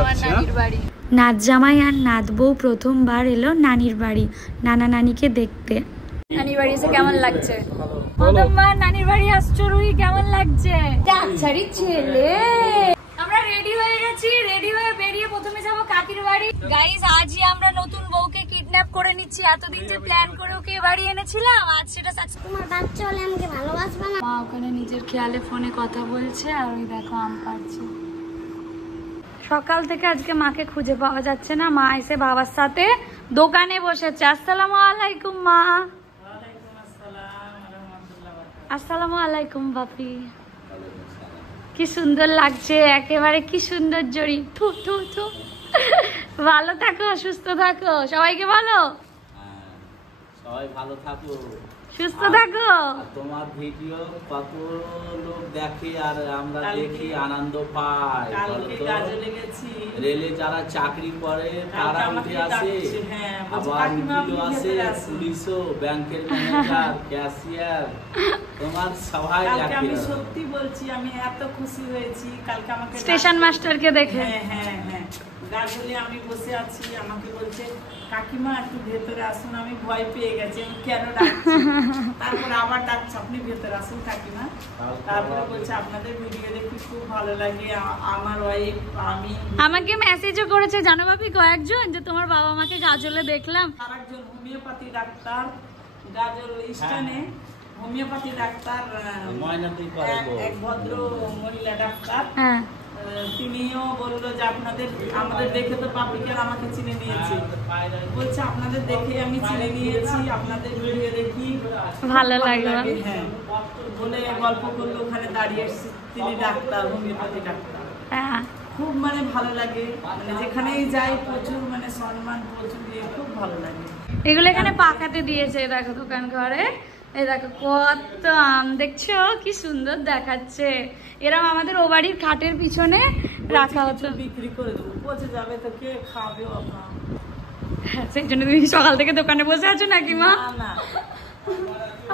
যাচ্ছি নাত জামাই আর নাত বউ প্রথমবার এলো নানির বাড়ি নানা নানিকে দেখতে। নানির বাড়ি এসে কেমন লাগছে? প্রথমবার নানির বাড়ি আসছো রুহি, কেমন লাগছে? ডাক্তারি ছেলে। আমরা রেডি হয়ে গেছি, রেডি হয়ে বেরিয়ে প্রথমে যাবো কাকির বাড়ি। গাইস আজই আমরা নতুন বউকে কিডন্যাপ করে নিচ্ছি। এতদিন যে প্ল্যান করে ওকে বাড়ি এনেছিলাম, আজ সেটা সাকসেস। তোমার বাচ্চা হলে আমাকে ভালোবাসবে না? মা ওখানে নিজের খেয়ালে ফোনে কথা বলছে আর ওই দেখো আম পাড়ছে। সকাল থেকে আজকে মাকে খুঁজে পাওয়া যাচ্ছে না। মা এসে বাবার সাথে দোকানে বসেছে। আসসালামু আলাইকুম মা। আসসালামু আলাইকুম বাপি। কি সুন্দর লাগছে, একেবারে কি সুন্দর জড়ি। থু থু থু। ভালো থাকো, সুস্থ থাকো, সবাইকে ভালো। সবাই ভালো থাকো, সুস্থ থাকো। তোমার ভিডিও কত লোক দেখে আর আমরা দেখি আনন্দ পাই। রেলে যারা চাকরি করে তারা উঠে আসে, আবার ভিডিও আসে, পুলিশও, ব্যাংকের ম্যানেজার, ক্যাশিয়ার, তোমার সবাই দেখে। আমি সত্যি বলছি, আমি এত খুশি হয়েছি কালকে আমাকে স্টেশন মাস্টারকে দেখে। হ্যাঁ হ্যাঁ হ্যাঁ, গাজলে আমি বসে আছি, আমাকে বলছে কাকিমা একটু ভেতরে আসুন। আমি ভয় পেয়ে গেছি, আমি কেন ডাকছি। তারপর আবার ডাকছে আপনি ভেতরে আসুন কাকিমা। তারপরে বলছে আপনাদের ভিডিও দেখি খুব ভালো লাগে, আমার ওয়াইফ আমি। আমাকে মেসেজও করেছে জানো ভাবি কয়েকজন, যে তোমার বাবা মাকে গাজলে দেখলাম। আরেকজন হোমিওপ্যাথি ডাক্তার গাজল স্টেশনে, হোমিওপ্যাথি ডাক্তার, এক ভদ্র মহিলা ডাক্তার, তিনিও বললো যে আমাদের দেখে তো পাবলিকের আমাকে চিনে নিয়েছে। বলছে আপনাদের দেখে আমি চিনে নিয়েছি, আপনাদের ভিডিও দেখি ভালো লাগে। হ্যাঁ বলে গল্প করলো, ওখানে দাঁড়িয়ে তিনি ডাক্তার, হোমিওপ্যাথি ডাক্তার। খুব মানে ভালো লাগে, মানে যেখানেই যাই প্রচুর মানে সম্মান, প্রচুর খুব ভালো লাগে। এগুলো এখানে পাকাতে দিয়েছে দেখো দোকান ঘরে। এই দেখো কত আম, দেখছো কি সুন্দর দেখাচ্ছে। এরকম আমাদের ও বাড়ির খাটের পিছনে রাখা হতো। বিক্রি করে দেবো, পচে যাবে তো কে খাবে? সেই জন্য তুমি সকাল থেকে দোকানে বসে আছো নাকি মা? না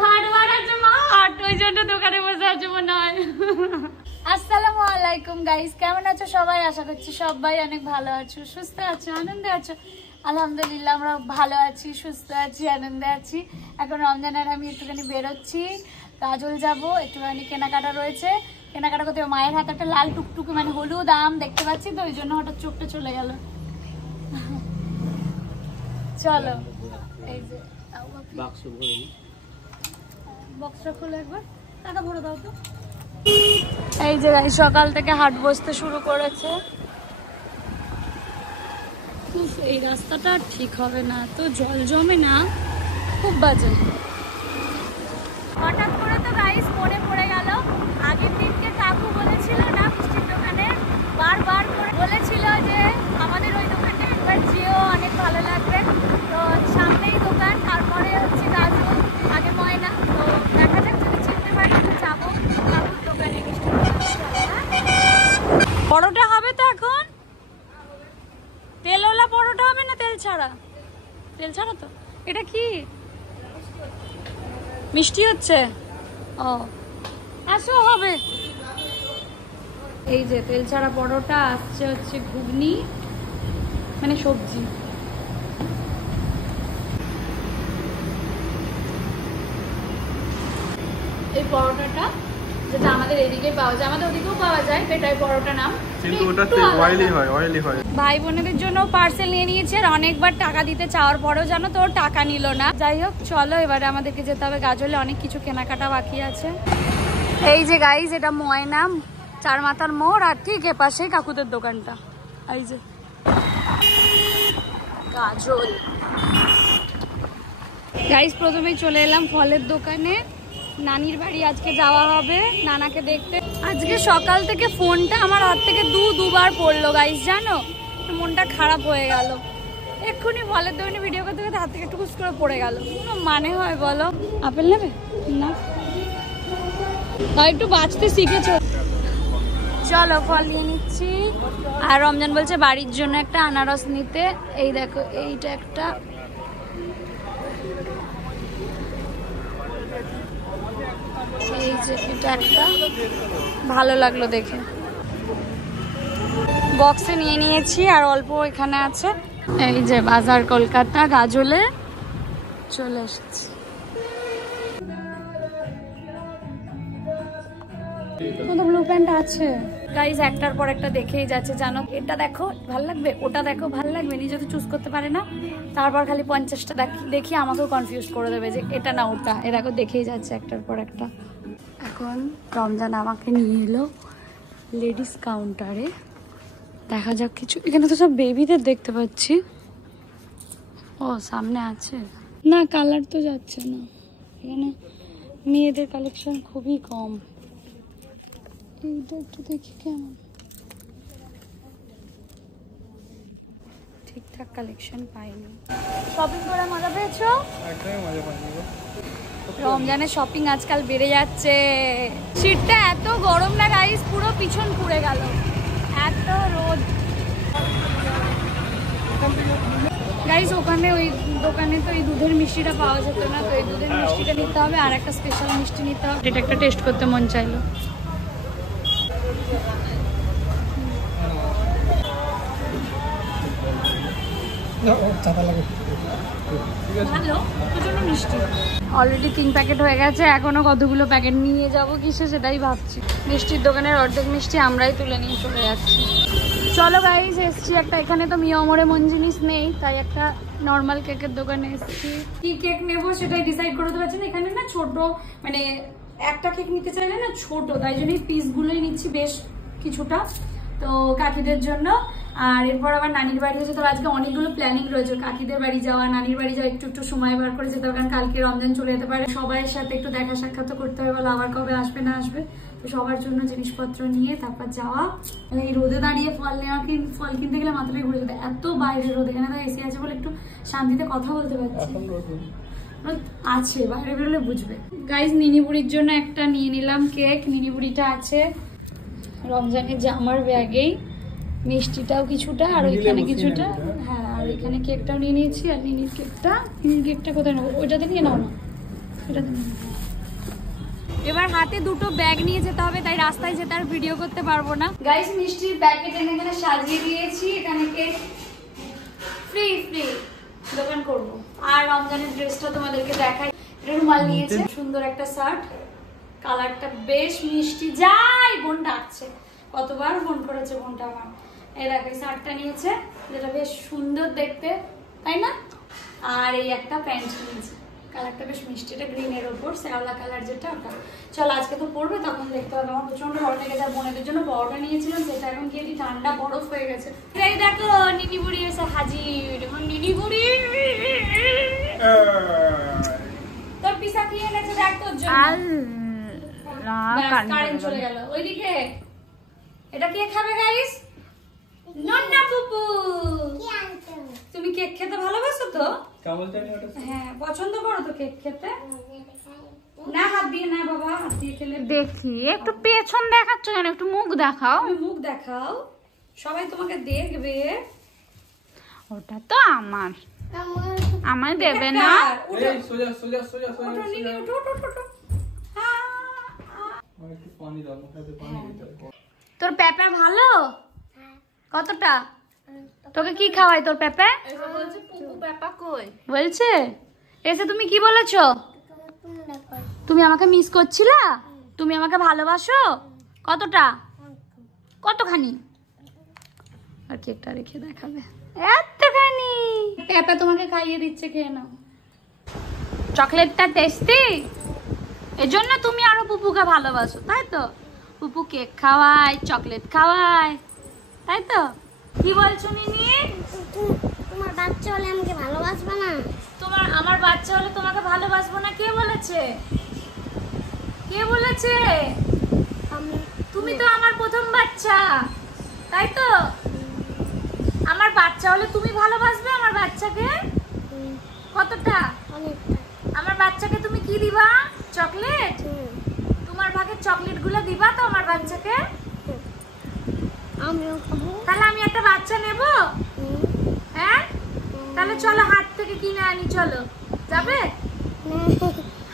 হাট আছে মা, হাট ওই জন্য দোকানে বসে আছো মনে হয়। আসসালামু আলাইকুম গাইস, কেমন আছো সবাই? আশা করছি সবাই অনেক ভালো আছো, সুস্থ আছো, আনন্দে আছো। আলহামদুলিল্লাহ আমরা ভালো আছি, সুস্থ আছি, আনন্দে আছি। এখন রমজানের আমি একটুখানি বেরোচ্ছি, কাজল যাব, একটুখানি কেনাকাটা রয়েছে, কেনাকাটা করতে। মায়ের হাতে একটা লাল টুকটুকে মানে হলুদ আম দেখতে পাচ্ছি, তো ওই জন্য হঠাৎ চোখটা চলে গেল। চলো এই যে বক্সটা খুলে একবার টাকা ভরে দাও তো। এই যে সকাল থেকে হাট বসতে শুরু করেছে। এই রাস্তাটা ঠিক হবে না, তো জল জমে না, খুব বাজে। হঠাৎ করে তো গাইস মনে পড়ে গেল, আগের দিনকে কাকু বলেছিল না মিষ্টির দোকানে, বারবার করে বলেছিল যে আমাদের ওই দোকানটা একবার যেও, অনেক ভালো লাগবে। তো সামনেই দোকান, তারপরে হচ্ছে গাজল, আগে ময়না। তো দেখা যাক যদি চিনতে পারি তো যাবো কাকুর দোকানে মিষ্টি। পরোটা হবে তো এখন? তেলওয়ালা পরোটা হবে না তেল ছাড়া? তেল ছাড়া তো। এটা কি মিষ্টি হচ্ছে? ও আসো হবে। এই যে তেল ছাড়া পরোটা আসছে, হচ্ছে ঘুগনি মানে সবজি। এই পরোটাটা যেটা আমাদের এদিকে পাওয়া যায়, আমাদের ওদিকেও পাওয়া যায়, পেটাই পরোটা নাম, কিন্তু ওটা অয়েলি হয়, অয়েলি হয়। ভাই বোনেদের জন্য পার্সেল নিয়ে নিয়েছে, আর অনেকবার টাকা দিতে চাওয়ার পরেও জানো তো টাকা নিল না। যাই হোক চলো এবারে আমাদেরকে যেতে হবে গাজলে, অনেক কিছু কেনাকাটা বাকি আছে। এই যে গাইজ এটা ময়না চার মাথার মোড়, আর ঠিক এ পাশেই কাকুদের দোকানটা। এই যে গাজল। গাইজ প্রথমেই চলে এলাম ফলের দোকানে। নানির বাড়ি আজকে যাওয়া হবে নানাকে দেখতে। আজকে সকাল থেকে ফোনটা আমার হাত থেকে দুবার পড়লো গাইস, জানো মনটা খারাপ হয়ে গেল। এক্ষুনি ফলের দোকানে ভিডিও করতে করতে হাত থেকে টুকুস করে পড়ে গেল, কোনো মানে হয় বলো? আপেল নেবে না? একটু বাঁচতে শিখেছো। চলো ফল নিয়ে নিচ্ছি। আর রমজান বলছে বাড়ির জন্য একটা আনারস নিতে। এই দেখো এইটা একটা, এই যে এটা একটা ভালো লাগলো দেখে। বক্সে নিয়ে নিয়েছি আর অল্প এখানে আছে। এই যে বাজার কলকাতা গাজলে চলে এসেছি। ব্লু প্যান্ট আছে গাইজ, একটার পর একটা দেখেই যাচ্ছে জানো। এটা দেখো ভাল লাগবে, ওটা দেখো ভাল লাগবে, নিজে তো চুজ করতে পারে না। তারপর খালি 50টা দেখি আমাকেও কনফিউজ করে দেবে যে এটা না ওটা। এ দেখো দেখেই যাচ্ছে একটার পর একটা। এখন রমজান আমাকে নিয়ে এলো লেডিস কাউন্টারে, দেখা যাক কিছু। এখানে তো সব বেবিদের দেখতে পাচ্ছি। ও সামনে আছে না, কালার তো যাচ্ছে না এখানে। মেয়েদের কালেকশন খুবই কম। এইটা একটু দেখি কেমন, ঠিকঠাক কালেকশন পাইনি। শপিং করে মজা পেয়েছো? একদমই মজা পাইনি। রমজানের শপিং আজকাল বেড়ে যাচ্ছে। শীতটা এত গরম না গাইস, পুরো পিছন পুড়ে গেল, এত রোদ। গাইস ওখানে ওই দোকানে তো এই দুধের মিষ্টিটা পাওয়া যেত না, তো এই দুধের মিষ্টিটা নিতে হবে আর একটা স্পেশাল মিষ্টি নিতে হবে। এটা একটা টেস্ট করতে মন চাইলো। অলরেডি 3 প্যাকেট হয়ে গেছে, এখনো কতগুলো প্যাকেট নিয়ে যাব কিসে সেটাই ভাবছি। মিষ্টির দোকানের অর্ধেক মিষ্টি আমরাই তুলে নিয়ে চলে যাচ্ছি। চলো গাইস এসছি একটা, এখানে তো মিয়ামরে মন জিনিস নেই, তাই একটা নর্মাল কেকের দোকানে এসছি। কি কেক নেবো সেটাই ডিসাইড করতে পারছি না। এখানে না ছোট, মানে একটা কেক নিতে চাইলে না ছোট, তাই জন্যই পিসগুলোই নিচ্ছি বেশ কিছুটা, তো কাকিদের জন্য। আর এরপর আবার নানির বাড়ি হয়েছে, তো আজকে অনেকগুলো প্ল্যানিং রয়েছে। কাকিদের বাড়ি যাওয়া, নানির বাড়ি যাওয়া, একটু একটু সময় বার করে যেতে হবে, কারণ কালকে রমজান চলে যেতে পারে। সবার সাথে একটু দেখা সাক্ষাৎ করতে হবে, বলো আবার কবে আসবে না আসবে। তো সবার জন্য জিনিসপত্র নিয়ে তারপর যাওয়া। এই রোদে দাঁড়িয়ে ফল কিনতে গেলে মাথাটাই ঘুরে যেতে, এত বাইরে রোদ। এখানে তো এসি আছে বলে একটু শান্তিতে কথা বলতে পারছি। আছে বাইরে বেরোলে বুঝবে। গাইজ নিনিবুড়ির জন্য একটা নিয়ে নিলাম কেক। নিনিবুড়িটা আছে রমজানের জামার ব্যাগেই, মিষ্টিটাও কিছুটা আর ওইখানে কিছুটা। হ্যাঁ আর এখানে কেকটাও নিয়ে নিয়েছি। আর নিনির কেকটা কোথায় নেবো? ওইটাতে নিয়ে নাও না, এটাতে নিয়ে। এবার হাতে দুটো ব্যাগ নিয়ে যেতে হবে, তাই রাস্তায় যেতে আর ভিডিও করতে পারবো না। গাইস মিষ্টির প্যাকেট এখানে সাজিয়ে দিয়েছি। এখানে কেক ফ্রি দোকান করবো। আর রমজানের ড্রেসটা তোমাদেরকে দেখাই। এটা রুমাল নিয়েছে, সুন্দর একটা শার্ট, কালারটা বেশ মিষ্টি। যাই বোন ডাকছে, কতবার ফোন করেছে বোনটা আমার। এই দেখো শার্টটা নিয়েছে, যেটা বেশ সুন্দর দেখতে, তাই না? আর এই একটা প্যান্ট নিয়েছে, কালারটা বেশ মিষ্টি, এটা গ্রিনের ওপর শ্যাওলা কালার যেটা, ওটা। চল আজকে তো পরবে, তখন দেখতে হবে। আমার প্রচন্ড গরম লেগেছে। আর বোনেদের জন্য বড়টা নিয়েছিলাম, সেটা এখন গিয়ে ঠান্ডা বরফ হয়ে গেছে। এই দেখো নিনি বুড়ি এসে হাজির। নিনি বুড়ি তোর পিসা কি এনেছে দেখ তোর জন্য। কারেন্ট চলে গেল ওইদিকে। এটা কে খাবে গাইস? নন্না পুপু। তুমি কেক খেতে ভালোবাসো তো? হ্যাঁ পছন্দ করো তো কেক খেতে? না হাত দিয়ে না বাবা, হাত দিয়ে খেলে। দেখি একটু পেছন দেখাচ্ছ কেন, একটু মুখ দেখাও। মুখ দেখাও, সবাই তোমাকে দেখবে। ওটা তো আমার আমায় দেবে না। তোর পেঁপে ভালো? কতটা? তোকে কি খাওয়াই তোর পেঁপে? বলছে এসে তুমি কি বলেছো? তুমি আমাকে মিস করছিলা? তুমি আমাকে ভালোবাসো? কতটা? কতখানি? আর কেকটা রেখে দেখাবে। এতখানি পেঁপে তোমাকে খাইয়ে দিচ্ছে, খেয়ে নাও। চকলেটটা টেস্টি, এজন্য তুমি আরো পুপুকে ভালোবাসো, তাই তো? পুপু কেক খাওয়ায়, চকলেট খাওয়ায়, তাই তো? কি বলছো নিনি? তোমার বাচ্চা হলে আমাকে ভালোবাসবে না? আমার বাচ্চা হলে তোমাকে ভালোবাসবো না? কে বলেছে? কে বলেছে? তুমি তো আমার প্রথম বাচ্চা, তাই তো? আমার বাচ্চা হলে তুমি ভালোবাসবে আমার বাচ্চাকে? কতটা? আমার বাচ্চাকে তুমি কি দিবা? চকলেট? তোমার ভাগের চকলেট গুলো দিবা তো আমার বাচ্চাকে? আমিও খাবো। তাহলে আমি একটা বাচ্চা নেব? হ্যাঁ তাহলে চলো হাট থেকে কিনে আনি। চলো, যাবে?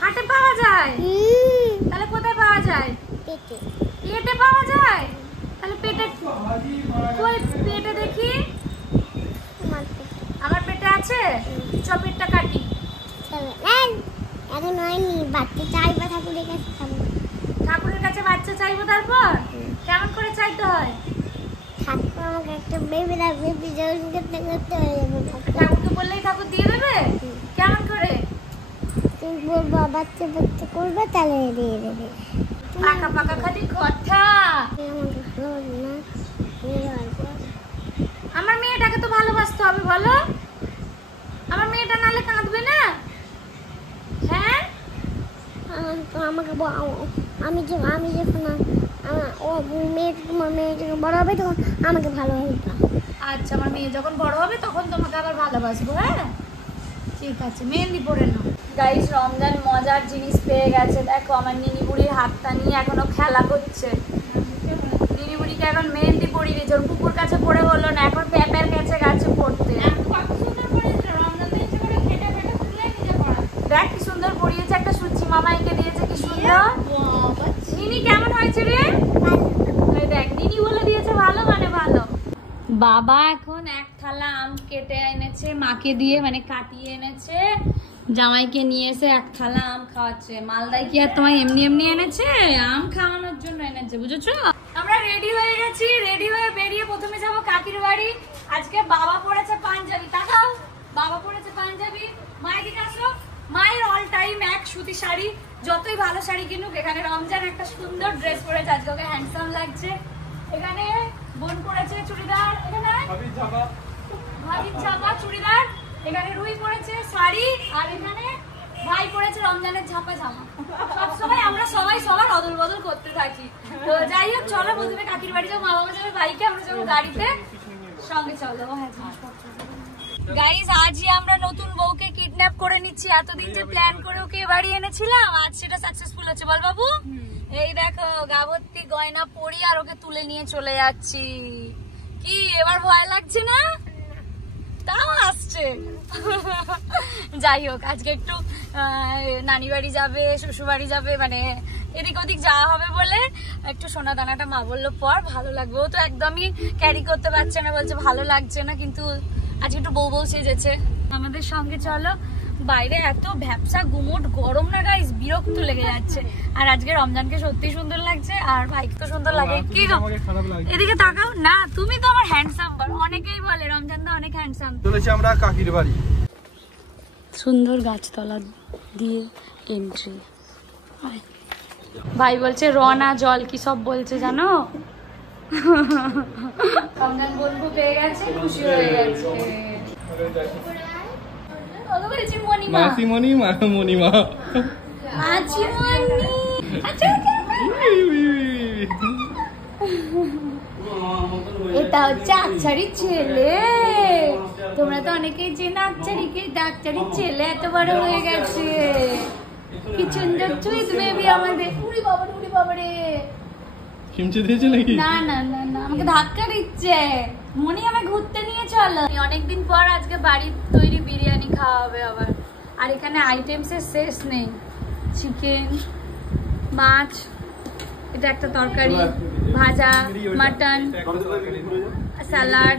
হাটে পাওয়া যায়? তাহলে কোথায় পাওয়া যায়? পেটে পাওয়া যায়? তাহলে পেটে কই পেটে দেখি আমার পেটে আছে পেটটা কাটি এখন হয়নি বাচ্চা চাইবো ঠাকুরের কাছে ঠাকুরের কাছে বাচ্চা চাইবো তারপর কেমন করে চাইতে হয় ঠাকুর আমাকে একটা বেবি রাখবে বিজয় করতে করতে হয়ে যাবে ঠাকুরকে বললেই ঠাকুর দিয়ে দেবে কেমন করে তুই বলবো বাচ্চা বাচ্চা করবে তাহলে দিয়ে দেবে পাকা পাকা খালি কথা আমার মেয়েটাকে তো ভালোবাসতে হবে বলো আমার মেয়েটা নালে কাঁদবে না হ্যাঁ আমাকে আমি যখন ও মেয়েটাকে বড় হবে তখন আমাকে ভালোবাসবে আচ্ছা আমার মেয়ে যখন বড় হবে তখন তোমাকে আবার ভালোবাসবো হ্যাঁ ঠিক আছে মেহেন্দি পরে নাও গাইস রমজান মজার জিনিস পেয়ে গেছে দেখো আমার নিনি বুড়ির হাতটা নিয়ে এখনো খেলা করছে নিনি বুড়িকে এখন মেহেন্দি পরিয়ে দিয়েছে ওর কুকুর কাছে পড়ে বললো না এখন পেঁপের কাছে গাছে পড়তে দেখ কি সুন্দর পরিয়েছে একটা সুচি মামা এঁকে দিয়েছে কি সুন্দর নিনি কেমন হয়েছে রে দেখ নিনি বলে দিয়েছে ভালো মানে ভালো বাবা এখন এক থালা আম কেটে এনেছে মাকে দিয়ে মানে কাটিয়ে এনেছে জামাইকে নিয়ে এসে এক থালা আম খাওয়াচ্ছে মালদায় কি আর তোমায় এমনি এমনি এনেছে আম খাওয়ানোর জন্য এনেছে বুঝেছো আমরা রেডি হয়ে গেছি রেডি হয়ে বেরিয়ে প্রথমে যাবো কাকির বাড়ি আজকে বাবা পরেছে পাঞ্জাবি তাকাও বাবা পরেছে পাঞ্জাবি মায়ের দিকে আসো মায়ের অল টাইম এক সুতি শাড়ি যতই ভালো শাড়ি কিনুক এখানে রমজান একটা সুন্দর ড্রেস পরেছে আজকে ওকে হ্যান্ডসাম লাগছে এখানে বোন পরেছে চুড়িদার এখানে ভাবির ছাপা চুড়িদার এখানে রুই পরেছে শাড়ি আর এখানে ভাই পরেছে রমজানের ছাপা জামা সবসময় আমরা সবাই সবার অদল বদল করতে থাকি তো যাই হোক চলো প্রথমে কাকির বাড়ি যাবো মা বাবা যাবে বাইকে আমরা যাবো গাড়িতে সঙ্গে চলো হ্যাঁ গাইস আজই আমরা নতুন বউকে কিডন্যাপ করে নিচ্ছি এতদিন যে প্ল্যান করে ওকে বাড়ি এনেছিলাম আজ সেটা সাকসেসফুল হচ্ছে বল বাবু এই দেখো গাভর্তি গয়না পরি আর ওকে তুলে নিয়ে চলে যাচ্ছি কি এবার ভয় লাগছে না তাও আসছে যাই হোক আজকে একটু নানি বাড়ি যাবে শ্বশুর বাড়ি যাবে মানে এদিক ওদিক যাওয়া হবে বলে একটু সোনা দানাটা মা বললো পর ভালো লাগবে ও তো একদমই ক্যারি করতে পারছে না বলছে ভালো লাগছে না কিন্তু আজকে একটু বউ বউ সেজেছে আমাদের সঙ্গে চলো বাইরে এত ভ্যাপসা গুমোট গরম না গাইস বিরক্ত লেগে যাচ্ছে আর আজকে রমজানকে সত্যি সুন্দর লাগছে আর ভাইকে তো সুন্দর লাগে কি গো এদিকে তাকাও না তুমি তো আমার হ্যান্ডসাম অনেকেই বলে রমজান দা অনেক হ্যান্ডসাম চলেছি আমরা কাকির বাড়ি সুন্দর গাছতলা দিয়ে এন্ট্রি ভাই বলছে রনা জল কি সব বলছে জানো রমজান বন্ধু পেয়ে গেছে খুশি হয়ে গেছে এটা হচ্ছে আকছারির ছেলে তোমরা তো অনেকেই চেনো আকছারিকে আকছারির ছেলে এত বড় হয়ে গেছে কি সুন্দর চুইত বেবি আমাদের উড়ি বাবারে না না না না আমাকে ধাক্কা দিচ্ছে মনি আমায় ঘুরতে নিয়ে চলো অনেকদিন পর আজকে বাড়ির তৈরি বিরিয়ানি খাওয়া হবে আবার আর এখানে আইটেমসের শেষ নেই চিকেন মাছ এটা একটা তরকারি ভাজা মাটন স্যালাড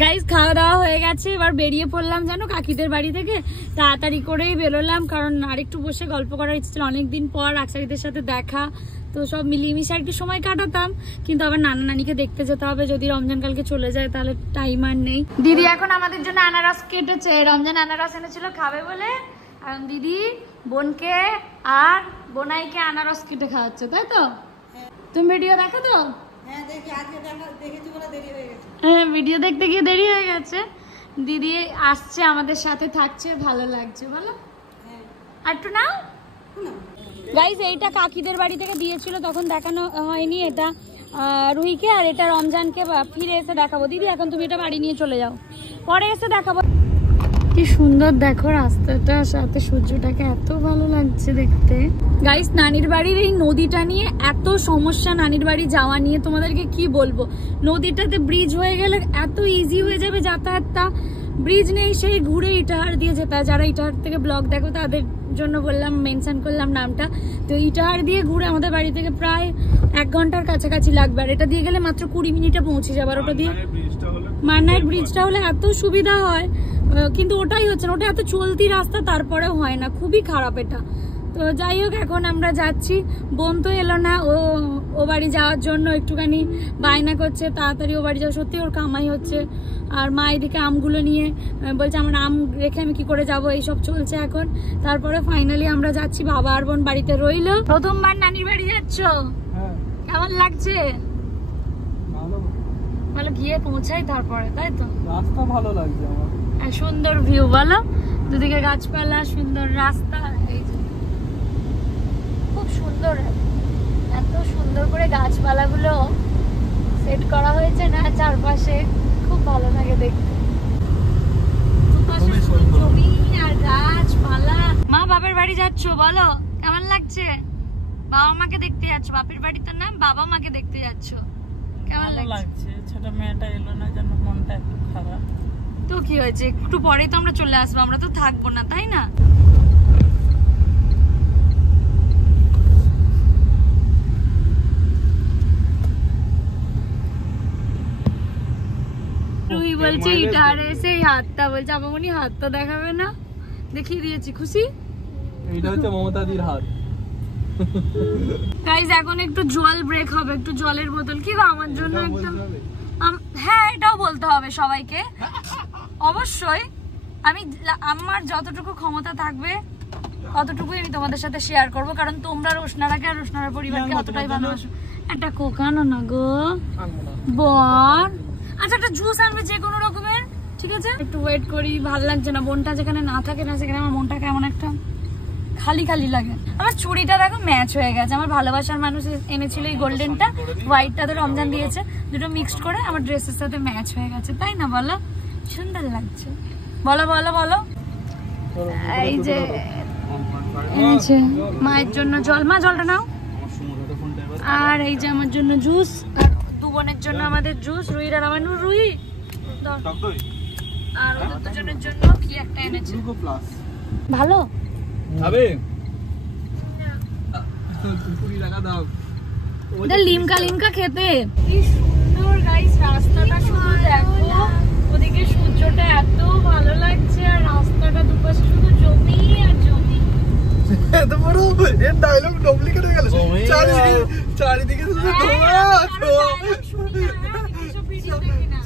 গাইস খাওয়া দাওয়া হয়ে গেছে এবার বেরিয়ে পড়লাম জানো কাকিদের বাড়ি থেকে তাড়াতাড়ি করেই বেরোলাম কারণ আরেকটু বসে গল্প করার ইচ্ছে ছিল অনেকদিন পর আকছারিদের সাথে দেখা তো সব মিলিয়ে মিশে একটু সময় কাটাতাম কিন্তু আবার নানা নানিকে দেখতে যেতে হবে যদি রমজান কালকে চলে যায় তাহলে টাইম আর নেই দিদি এখন আমাদের জন্য আনারস কেটেছে রমজান আনারস এনেছিল খাবে বলে এখন দিদি বোনকে আর বোনাইকে আনারস কেটে খাওয়াচ্ছে তাই তো তুমি ভিডিও দেখো তো হ্যাঁ ভিডিও দেখতে গিয়ে দেরি হয়ে গেছে দিদি আসছে আমাদের সাথে থাকছে ভালো লাগছে বলো আর একটু নাও গাইস এইটা কাকিদের বাড়ি থেকে দিয়েছিল তখন দেখানো হয়নি এটা রুহিকে আর এটা রমজানকে ফিরে এসে দেখাবো দিদি এখন তুমি এটা বাড়ি নিয়ে চলে যাও পরে এসে দেখাবো কি সুন্দর দেখো রাস্তাটা সাথে সূর্যটাকে এত ভালো লাগছে দেখতে গাইস নানির বাড়ির এই নদীটা নিয়ে এত সমস্যা নানির বাড়ি যাওয়া নিয়ে তোমাদেরকে কি বলবো নদীটাতে ব্রিজ হয়ে গেলে এত ইজি হয়ে যাবে যাতায়াতটা ব্রিজ নেই সেই ঘুরে ইটাহার দিয়ে যেতে হয় যারা ইটাহার থেকে ব্লগ দেখো তাদের জন্য বললাম, মেনশন করলাম নামটা। তো ইটাহার দিয়ে ঘুরে আমাদের বাড়ি থেকে প্রায় 1 ঘন্টার কাছাকাছি লাগবে, আর এটা দিয়ে গেলে মাত্র 20 মিনিটে পৌঁছে যাবার। ওটা দিয়ে মান্নাইট ব্রিজটা হলে এত সুবিধা হয়, কিন্তু ওটাই হচ্ছে না, ওটা এত চলতি রাস্তা তারপরেও হয় না, খুবই খারাপ এটা। তো যাই হোক, এখন আমরা যাচ্ছি। বোন তো এলো না, ও বাড়ি যাওয়ার জন্য একটুখানি বায়না করছে, তাড়াতাড়ি ও বাড়ি যাওয়া। সত্যি ওর কামাই হচ্ছে। আর মা এদিকে আমগুলো নিয়ে বলছে আমার আম রেখে আমি কি করে যাব, এইসব চলছে এখন। তারপরে ফাইনালি আমরা যাচ্ছি, বাবা আর বোন বাড়িতে রইলো। প্রথমবার নানির বাড়ি যাচ্ছ, কেমন লাগছে? ভালো, গিয়ে পৌঁছাই তারপরে, তাই তো? রাস্তা ভালো লাগছে আমার। সুন্দর ভিউ, বলো, দুদিকে গাছপালা, সুন্দর রাস্তা, এই যে খুব সুন্দর, এত সুন্দর করে গাছপালাগুলো সেট করা হয়েছে না চারপাশে, খুব ভালো লাগে দেখতে। জমি আর গাছপালা। মা বাপের বাড়ি যাচ্ছ, বলো কেমন লাগছে? বাবা মাকে দেখতে যাচ্ছ, বাপের বাড়ি তো না, বাবা মাকে দেখতে যাচ্ছ, কেমন লাগছে? ছোট মেয়েটা এলো না, যেন মনটা একটু খারাপ। তো কি হয়েছে, একটু পরেই তো আমরা চলে আসবো, আমরা তো থাকবো না, তাই না? রুহি বলছে ইটারে সেই হাতটা, বলছে আপামনি হাতটা দেখাবে না, দেখিয়ে দিয়েছি, খুশি? এইটা হচ্ছে মমতাদির হাত। গাইস এখন একটু জল ব্রেক হবে, একটু জলের বোতল কি গো আমার জন্য একটা? হ্যাঁ, এটাও বলতে হবে সবাইকে অবশ্যই। আমার যতটুকু ক্ষমতা থাকবে ততটুকুই আমি তোমাদের সাথে শেয়ার করব, কারণ তোমরা রোশনারাকে আর রোশনারার পরিবারকে অতটাই ভালোবাসো। একটা কোকানো না গো বোন। আচ্ছা, একটা জুস আনবে যে কোনো রকমের, ঠিক আছে? একটু ওয়েট করি, ভালো লাগছে না, বোনটা যেখানে না থাকে না সেখানে আমার মনটা কেমন একটা খালি খালি লাগে। আমার চুড়িটা দেখো ম্যাচ হয়ে গেছে, আমার ভালোবাসার মানুষ এনেছিল এই গোল্ডেনটা, হোয়াইটটা তো রমজান দিয়েছে, দুটো মিক্সড করে আমার ড্রেসের সাথে ম্যাচ হয়ে গেছে, তাই না? বলো, সুন্দর লাগছে, বলো বলো বলো। এই যে এনেছে মায়ের জন্য জল, মা জলটা নাও। আর এই যে আমার জন্য জুস, আর দু বোনের জন্য আমাদের জুস, রুহির আর আমার। রুহি আর ওদের দুজনের জন্য কি একটা এনেছে, ভালো খাবে? 20 টাকা দাও। ওটা লিমকা লিমকা খেতে। কি সুন্দর গাইস রাস্তাটা, শুধু দেখো, ওদিকে সূর্যটা এত ভালো লাগছে, আর রাস্তাটা দুপাশে শুধু জমি আর জমি। এত বড় এর ডায়লগ ডুপ্লিকেট হয়ে গেল, চারিদিকে শুধু ধোঁয়া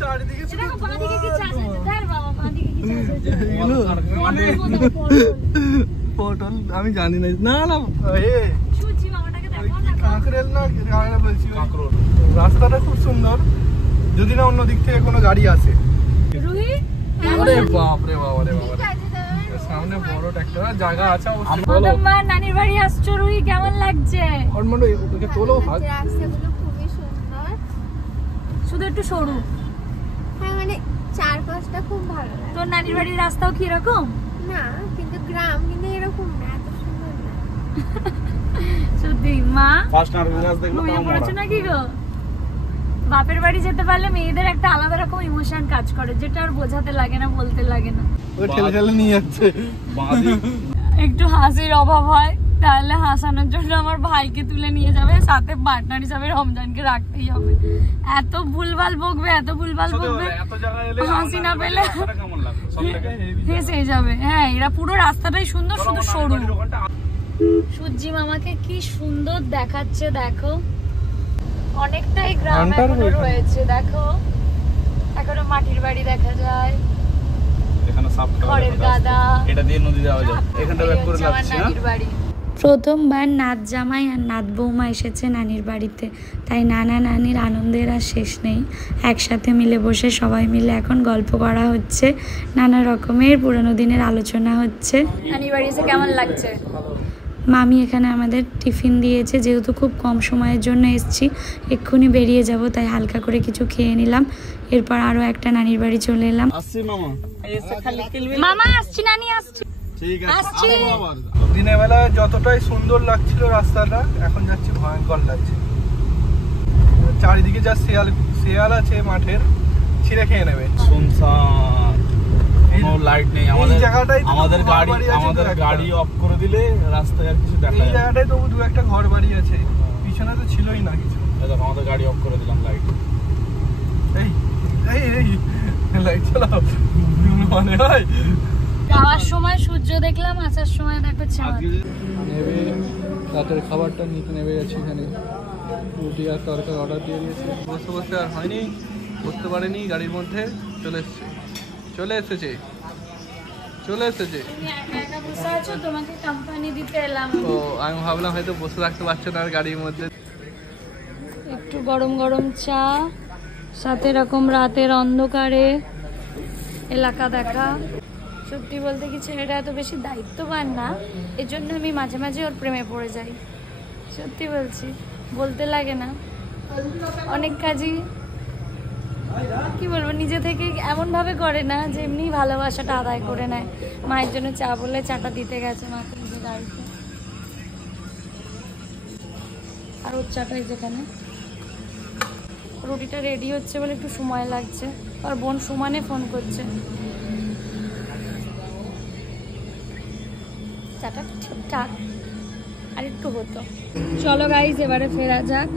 চারিদিকে শুধু পটল। আমি জানি না, না না কাঁকরেল না কাঁকড়া বলছি, রাস্তাটা খুব সুন্দর, যদি না অন্য দিক থেকে কোনো গাড়ি আসে। আরে বাপ রে বাবা রে বাবা, সামনে বড় একটা জায়গা আছে। প্রথমবার নানির বাড়ি আসছো, রুহি কেমন লাগছে? ওকে তোলো, রাস্তাগুলো খুবই সুন্দর, শুধু একটু সরু। হ্যাঁ মানে চারপাশটা খুব ভালো লাগে। তোর নানির বাড়ির রাস্তাও কি রকম? না কিন্তু গ্রাম, কিন্তু এরকম না, এত সুন্দর না। সত্যি মা ফার্স্ট নারকেল গাছ দেখলো ঘুমিয়ে পড়েছো নাকি গো? বাপের বাড়ি যেতে পারলে মেয়েদের একটা আলাদা রকম ইমোশন কাজ করে, যেটা আর বোঝাতে লাগে না, বলতে লাগে না। ওই ঠেলে ঠেলে নিয়ে যাচ্ছে। একটু হাসির অভাব হয়, তাহলে হাসানোর জন্য আমার ভাইকে তুলে নিয়ে যাবে, সাথে পার্টনার হিসাবে রমজানকে রাখতেই হবে। এত ভুলভাল বকবে, এত ভুলভাল বকবে, হাসি না পেলে হেসে যাবে। হ্যাঁ, এরা পুরো রাস্তাটাই সুন্দর, শুধু সরু। সূর্যি মামাকে কি সুন্দর দেখাচ্ছে দেখো, অনেকটাই গ্রাম এখনো রয়েছে, দেখো এখনো মাটির বাড়ি দেখা যায়, খড়ের গাদা, এটা দিয়ে নদী যাওয়া যায়, এখানটা ব্যাক করে লাগছে না। প্রথমবার নাত জামাই আর নাত বৌমা এসেছে নানির বাড়িতে, তাই নানা নানির আনন্দের আর শেষ নেই। একসাথে মিলে বসে সবাই মিলে এখন গল্প করা হচ্ছে, নানা রকমের পুরনো দিনের আলোচনা হচ্ছে। নানির বাড়ি এসে কেমন লাগছে? মামি এখানে আমাদের টিফিন দিয়েছে, যেহেতু খুব কম সময়ের জন্য এসছি, এক্ষুনি বেরিয়ে যাব, তাই হালকা করে কিছু খেয়ে নিলাম। এরপর আরো একটা নানির বাড়ি চলে এলাম। আসছি মামা, মামা আসছি, নানি আসছি, ঠিক আছে আসছি। দিনের বেলা যতটাই সুন্দর লাগছিল রাস্তাটা, এখন যাচ্ছি ভয়ঙ্কর লাগছে। চারিদিকে যা শিয়াল আছে মাঠের, ছিঁড়ে খেয়ে নেবে। শুনশান কোনো লাইট নেই। আমাদের গাড়ি অফ করে দিলে রাস্তায় আর কিছু দেখা যায় না। এই জায়গাটায় তবু দু একটা ঘর বাড়ি আছে, পিছনে তো ছিলই না কিছু। দেখো আমাদের গাড়ি অফ করে দিলাম লাইট। এই এই এই লাইট চালাও মানে হয়। যাওয়ার সময় সূর্য দেখলাম, আসার সময় দেখো চাঁদ। নেবে রাতের খাবারটা নিতে নেমে যাচ্ছি। এখানে রুটি আর তরকারি অর্ডার দিয়ে দিয়েছি। বসে বসে আর হয়নি, বসতে পারেনি, গাড়ির মধ্যে চলে এসেছে। তুমি একা একা বসে আছো, তোমাকে কোম্পানি দিতে এলাম। ও আমি ভাবলাম হয়তো বসে থাকতে পারছে না আর গাড়ির মধ্যে। একটু গরম গরম চা, সাথে এরকম রাতের অন্ধকারে এলাকা দেখা। সত্যি বলতে কি ছেলেটা এত বেশি দায়িত্ববান না, এজন্য আমি মাঝে মাঝে ওর প্রেমে পড়ে যাই। সত্যি বলছি, বলতে লাগে না। অনেক কাজই কি বলবো নিজে থেকে এমন ভাবে করে না যে এমনি ভালোবাসাটা আদায় করে নেয়। মায়ের জন্য চা বলে চাটা দিতে গেছে মাকে নিজে গাড়িতে। আর ওর চাটাই যেখানে রুটিটা রেডি হচ্ছে বলে একটু সময় লাগছে। আর বোন সুমানে ফোন করছে। চাটা ঠিকঠাক আর একটু হতো। চলো গাইজ এবারে ফেরা যাক।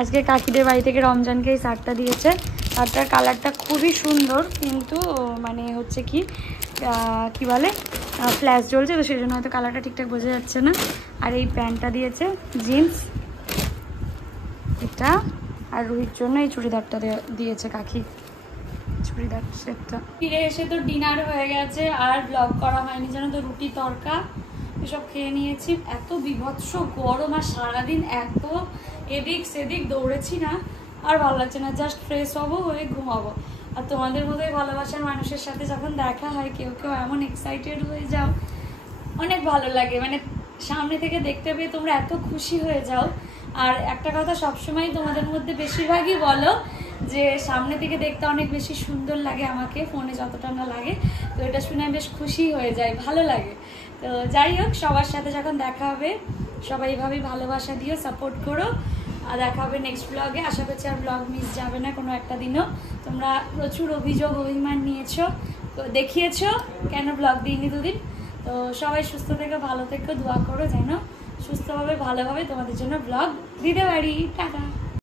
আজকে কাকিদের বাড়ি থেকে রমজানকে এই শার্টটা দিয়েছে। শার্টটার কালারটা খুবই সুন্দর, কিন্তু মানে হচ্ছে কি কি বলে ফ্ল্যাশ জ্বলছে, তো সেই জন্য হয়তো কালারটা ঠিকঠাক বোঝা যাচ্ছে না। আর এই প্যান্টটা দিয়েছে জিন্স এটা, আর রুহির জন্য এই চুড়িদারটা দিয়েছে কাকি, চুড়িদার সেটটা। ফিরে এসে তো ডিনার হয়ে গেছে, আর ব্লগ করা হয়নি জানো তো। রুটি তরকা এসব খেয়ে নিয়েছি। এত বিভৎস গরম আর সারাদিন এত এদিক সেদিক দৌড়েছি না, আর ভালো লাগছে না। জাস্ট ফ্রেশ হবো, হয়ে ঘুমাবো। আর তোমাদের মতোই ভালোবাসার মানুষের সাথে যখন দেখা হয়, কেউ কেউ এমন এক্সাইটেড হয়ে যাও, অনেক ভালো লাগে। মানে সামনে থেকে দেখতে পেয়ে তোমরা এত খুশি হয়ে যাও। আর একটা কথা সবসময় তোমাদের মধ্যে বেশিরভাগই বলো যে সামনে থেকে দেখতে অনেক বেশি সুন্দর লাগে আমাকে, ফোনে যতটা না লাগে। তো এটা শুনে বেশ খুশি হয়ে যায়, ভালো লাগে। তো যাই হোক, সবার সাথে যখন দেখা হবে সবাই এইভাবেই ভালোবাসা দিও, সাপোর্ট করো। আর দেখা হবে নেক্সট ব্লগে। আশা করছি আর ব্লগ মিস যাবে না কোনো একটা দিনও। তোমরা প্রচুর অভিযোগ অভিমান নিয়েছো, দেখিয়েছো কেন ব্লগ দিইনি দুদিন। তো সবাই সুস্থ থেকো, ভালো থেকো, দোয়া করো যেন সুস্থভাবে ভালোভাবে তোমাদের জন্য ব্লগ দিতে পারি। টাটা।